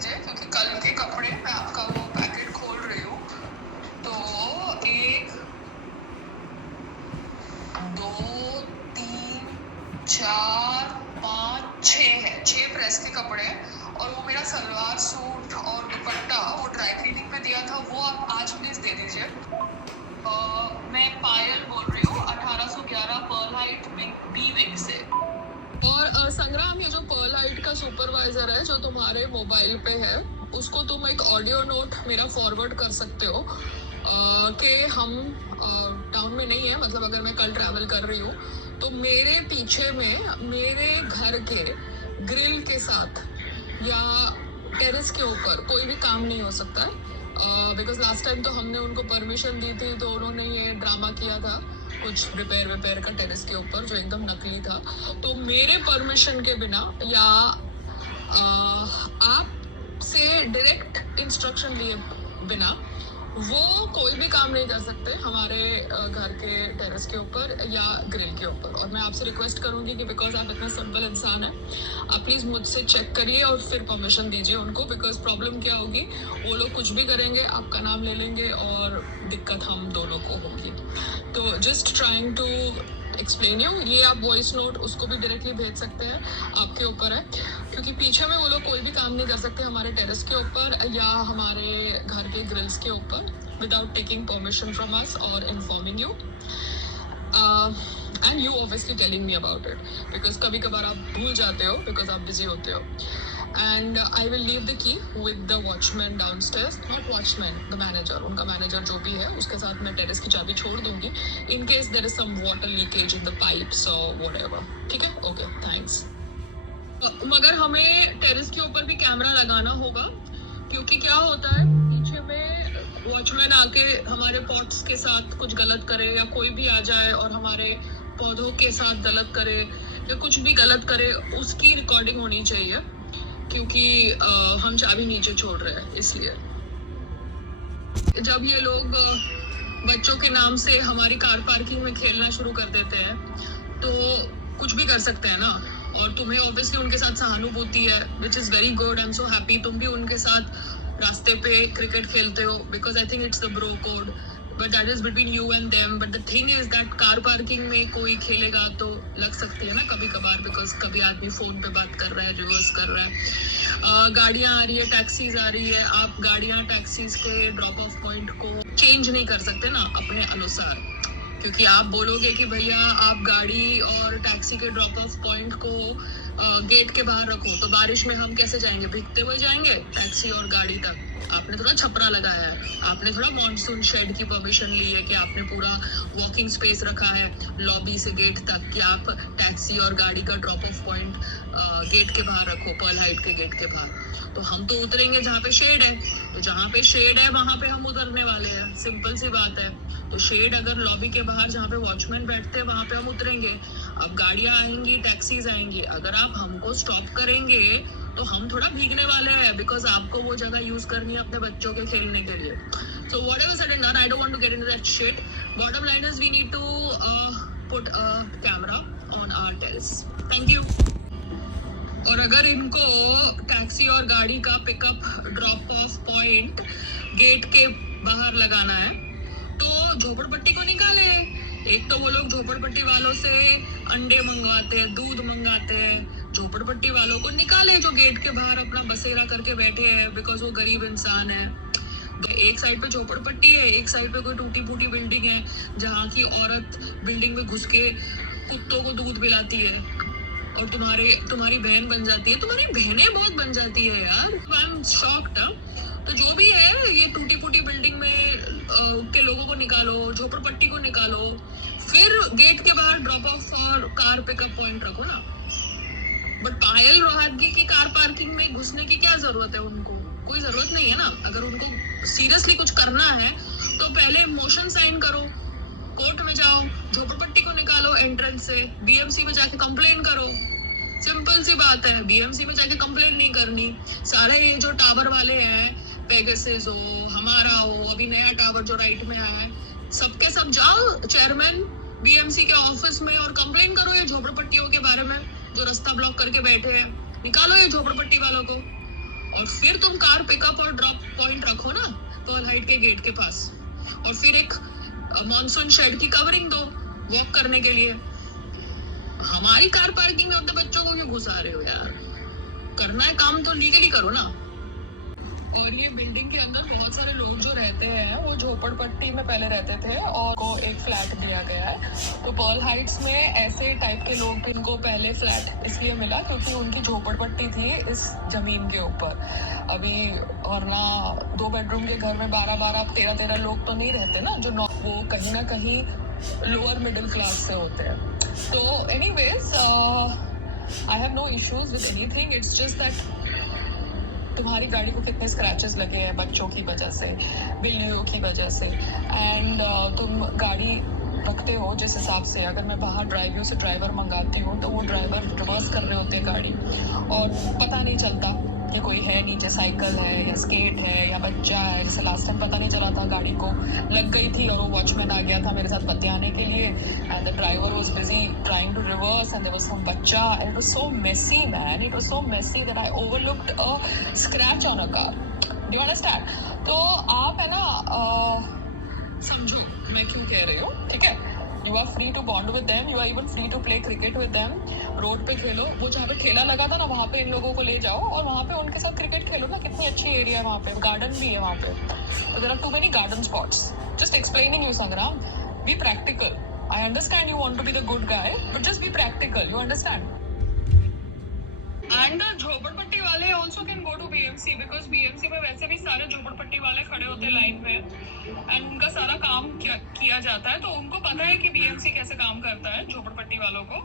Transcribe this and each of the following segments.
दीजिए क्योंकि कल के कपड़े मैं आपका वो पैकेट खोल रही हूँ। तो 1 2 3 4 5 6 है, 6 प्रेस के कपड़े हैं। और वो मेरा सलवार सूट और दुपट्टा वो ड्राई क्लीनिंग में दिया था, वो आप आज प्लीज दे दीजिए। मैं पायल बोल रही हूँ 1811 पर्ल हाइट बी विंग से। और संग्राम, ये जो पर्ल हाइट का सुपरवाइजर है जो तुम्हारे मोबाइल पे है, उसको तुम एक ऑडियो नोट मेरा फॉरवर्ड कर सकते हो कि हम टाउन में नहीं है, मतलब अगर मैं कल ट्रैवल कर रही हूँ तो मेरे पीछे में मेरे घर के ग्रिल के साथ या टेरेस के ऊपर कोई भी काम नहीं हो सकता है। बिकॉज लास्ट टाइम तो हमने उनको परमिशन दी थी तो उन्होंने ये ड्रामा किया था कुछ रिपेयर का टेरेस के ऊपर जो एकदम नकली था। तो मेरे परमिशन के बिना या आप से डायरेक्ट इंस्ट्रक्शन लिए बिना वो कोई भी काम नहीं कर सकते हमारे घर के टेरेस के ऊपर या ग्रिल के ऊपर। और मैं आपसे रिक्वेस्ट करूंगी कि बिकॉज आप इतना सिंपल इंसान है, आप प्लीज़ मुझसे चेक करिए और फिर परमिशन दीजिए उनको। बिकॉज प्रॉब्लम क्या होगी, वो लोग कुछ भी करेंगे, आपका नाम ले लेंगे और दिक्कत हम दोनों को होगी। तो just trying to explain you, ये आप वॉइस नोट उसको भी डायरेक्टली भेज सकते हैं, आपके ऊपर है। क्योंकि पीछे में वो लोग कोई भी काम नहीं कर सकते हमारे टेरेस के ऊपर या हमारे घर के ग्रिल्स के ऊपर without taking permission from us और informing you and you obviously telling me about it. Because कभी कभार आप भूल जाते हो बिकॉज आप बिजी होते हो। And I will leave the key with the watchman downstairs, not watchman, the manager, उनका मैनेजर जो भी है उसके साथ मैं टेरेस की चाबी छोड़ दूंगी in case there is some water leakage in the pipes और व्हाटएवर। ठीक है, ओके, थैंक्स। मगर हमें टेरेस के ऊपर भी कैमरा लगाना होगा क्योंकि क्या होता है पीछे में वॉचमैन आके हमारे पॉट्स के साथ कुछ गलत करे या कोई भी आ जाए और हमारे पौधों के साथ गलत करे या कुछ भी गलत करे, उसकी रिकॉर्डिंग होनी चाहिए क्योंकि हम चाबी नीचे छोड़ रहे हैं। इसलिए जब ये लोग बच्चों के नाम से हमारी कार पार्किंग में खेलना शुरू कर देते हैं तो कुछ भी कर सकते हैं ना। और तुम्हें ऑब्वियसली उनके साथ सहानुभूति है, which is very good, I am so happy. तुम भी उनके साथ रास्ते पे क्रिकेट खेलते हो because I think it's the bro code, but that is between you and them. But the thing is that car parking में कोई खेलेगा तो लग सकती है ना कभी कभार, बिकॉज कभी आदमी फोन पे बात कर रहा है, रिवर्स कर रहा है, गाड़ियां आ रही है, टैक्सीज आ रही है। आप गाड़ियां टैक्सीज के ड्रॉप ऑफ पॉइंट को चेंज नहीं कर सकते ना अपने अनुसार, क्योंकि आप बोलोगे कि भैया आप गाड़ी और टैक्सी के ड्रॉप ऑफ पॉइंट को गेट के बाहर रखो, तो बारिश में हम कैसे जाएंगे? भीगते हुए जाएंगे टैक्सी और गाड़ी तक। आपने थोड़ा छपरा लगाया है, आपने थोड़ा मॉनसून शेड की परमिशन ली है कि आपने पूरा वॉकिंग स्पेस रखा है लॉबी से गेट तक कि आप टैक्सी और गाड़ी का ड्रॉप ऑफ पॉइंट गेट के बाहर रखो, पर्ल हाइट के गेट के बाहर। तो हम तो उतरेंगे जहाँ पे शेड है, तो जहाँ पे शेड है वहां पे हम उतरने वाले हैं, सिंपल सी बात है। तो शेड अगर लॉबी के बाहर जहाँ पे वॉचमैन बैठते हैं वहां पे हम उतरेंगे। अब गाड़ियां आएंगी, टैक्सीज आएंगी, अगर आप हमको स्टॉप करेंगे तो हम थोड़ा भीगने वाले हैं बिकॉज आपको वो जगह यूज करनी है अपने बच्चों के खेलने के लिए। So whatever said and done, I don't want to get into that shit. Bottom line is we need to put a camera on our terrace. Thank you. और अगर इनको टैक्सी और गाड़ी का pickup drop off point gate के बाहर लगाना है तो झोपड़पट्टी को निकाले। एक तो वो लोग झोपड़पट्टी वालों से अंडे मंगवाते हैं, दूध मंगाते हैं, झोपड़पट्टी वालों को निकाले जो गेट के बाहर अपना बसेरा करके बैठे हैं बिकॉज वो गरीब इंसान है। एक साइड पे झोपड़पट्टी है, एक साइड पे कोई टूटी फूटी बिल्डिंग है जहाँ की औरत बिल्डिंग में घुस के कुत्तों को दूध पिलाती है और तुम्हारी बहन बन जाती है, तुम्हारी बहनें बहुत बन जाती है यार। I am shocked. तो जो भी है ये टूटी फूटी बिल्डिंग में के लोगों को निकालो, झोपड़पट्टी को निकालो, फिर गेट के बाहर ड्रॉप ऑफ और कार पिकअप पॉइंट रखो ना। बट पायल रोहतगी की कार पार्किंग में घुसने की क्या जरूरत है? उनको कोई जरूरत नहीं है ना। अगर उनको सीरियसली कुछ करना है तो पहले मोशन साइन करो, कोर्ट में जाओ, झोपड़पट्टी को निकालो एंट्रेंस से, बीएमसी में जाके कंप्लेन करो। सिंपल सी बात है, बीएमसी में जाके कंप्लेन नहीं करनी। सारे ये जो टावर वाले हैं, पेगासस हो, हमारा हो, अभी नया टावर जो राइट में आया है, सबके सब जाओ चेयरमैन बीएमसी के ऑफिस में और कंप्लेन करो ये झोपड़पट्टियों के बारे में जो रास्ता ब्लॉक करके बैठे हैं। निकालो ये झोपड़पट्टी वालों को। और फिर तुम कार पिकअप और ड्रॉप पॉइंट रखो ना पर्ल हाइट के गेट के पास, और फिर एक मॉनसून शेड की कवरिंग दो वॉक करने के लिए। हमारी कार पार्किंग में अपने बच्चों को क्यों घुसा रहे हो यार? करना है काम तो लीगली करो ना। और ये बिल्डिंग के अंदर बहुत सारे लोग जो रहते हैं वो झोपड़पट्टी में पहले रहते थे और को एक फ्लैट दिया गया है। तो पर्ल हाइट्स में ऐसे टाइप के लोग भी, इनको पहले फ्लैट इसलिए मिला क्योंकि उनकी झोपड़पट्टी थी इस जमीन के ऊपर। अभी वरना 2 बेडरूम के घर में 12-12 13-13 लोग तो नहीं रहते ना, जो वो कहीं ना कहीं लोअर मिडिल क्लास से होते हैं। तो anyways I have no issues with anything, it's just that तुम्हारी गाड़ी को कितने स्क्रैचेस लगे हैं बच्चों की वजह से, बिल्लियों की वजह से, एंड तुम गाड़ी रखते हो जिस हिसाब से। अगर मैं बाहर ड्राइवियों से ड्राइवर मंगाती हूँ तो वो ड्राइवर रिवर्स कर रहे होते हैं गाड़ी और पता नहीं चलता कि कोई है नीचे, साइकिल है या स्केट है या बच्चा है। जैसे लास्ट टाइम पता नहीं चला था, गाड़ी को लग गई थी और वो वॉचमैन आ गया था मेरे साथ बतियाने के लिए, and the driver was busy trying to reverse and there was some bachcha, and it was so messy man, it was so messy that I overlooked a scratch on a car. Do you understand? तो आप है ना समझो मैं क्यों कह रही हूँ, ठीक है? You are free to bond with them, you are even free to play cricket with them. Road पे खेलो, वो जहाँ पे ठेला लगा था ना वहाँ पे इन लोगों को ले जाओ और वहाँ पे उनके साथ क्रिकेट खेलो ना। कितनी अच्छी एरिया है वहाँ पे, गार्डन भी है वहाँ पे। So there are too many garden spots. Just explaining you, Sangram. Be practical. I understand you want to be the good guy, but just be practical. You understand? And the झोपड़पट्टी वाले also can go to BMC because BMC में वैसे भी सारे झोपड़पट्टी वाले खड़े होते हैं line में एंड उनका सारा काम किया जाता है। तो उनको पता है कि BMC कैसे काम करता है झोपड़पट्टी वालों को,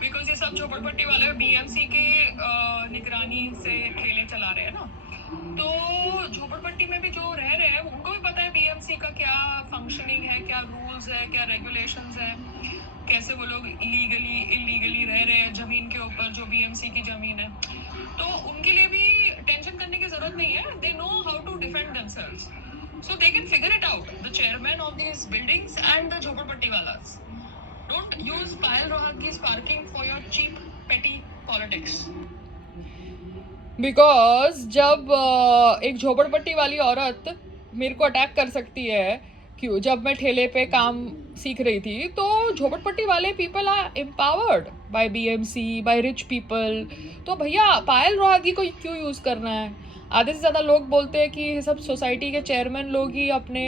बिकॉज ये सब झोपड़पट्टी वाले BMC के निगरानी से ठेले चला रहे हैं ना। तो झोपड़पट्टी में भी जो रह रहे हैं उनको भी पता है BMC का क्या फंक्शनिंग है, क्या रूल्स है, क्या रेगुलेशंस है, कैसे वो लोग लीगली इलीगली रह रहे हैं जमीन के ऊपर जो BMC की जमीन है। तो उनके लिए भी टेंशन करने की जरूरत नहीं है, they know how to defend themselves, so they can figure it out, the chairman of these buildings and the jhopadpatti वालास। डोंट यूज पायल रोहतगी's parking for your cheap petty politics. Because जब एक झोपड़पट्टी वाली औरत मेरे को अटैक कर सकती है, क्यों? जब मैं ठेले पे काम सीख रही थी तो झोपड़पट्टी वाले people are empowered by BMC, by rich people. तो भैया पायल रोहतगी को क्यों यूज़ करना है? आधे से ज़्यादा लोग बोलते हैं कि ये सब सोसाइटी के चेयरमैन लोग ही अपने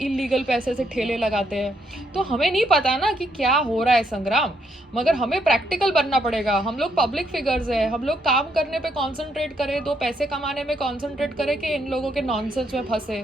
इलीगल पैसे से ठेले लगाते हैं। तो हमें नहीं पता ना कि क्या हो रहा है संग्राम, मगर हमें प्रैक्टिकल बनना पड़ेगा। हम लोग पब्लिक फिगर्स हैं, हम लोग काम करने पे कॉन्सेंट्रेट करें, 2 पैसे कमाने में कॉन्सेंट्रेट करें कि इन लोगों के नॉनसेंस में फंसे।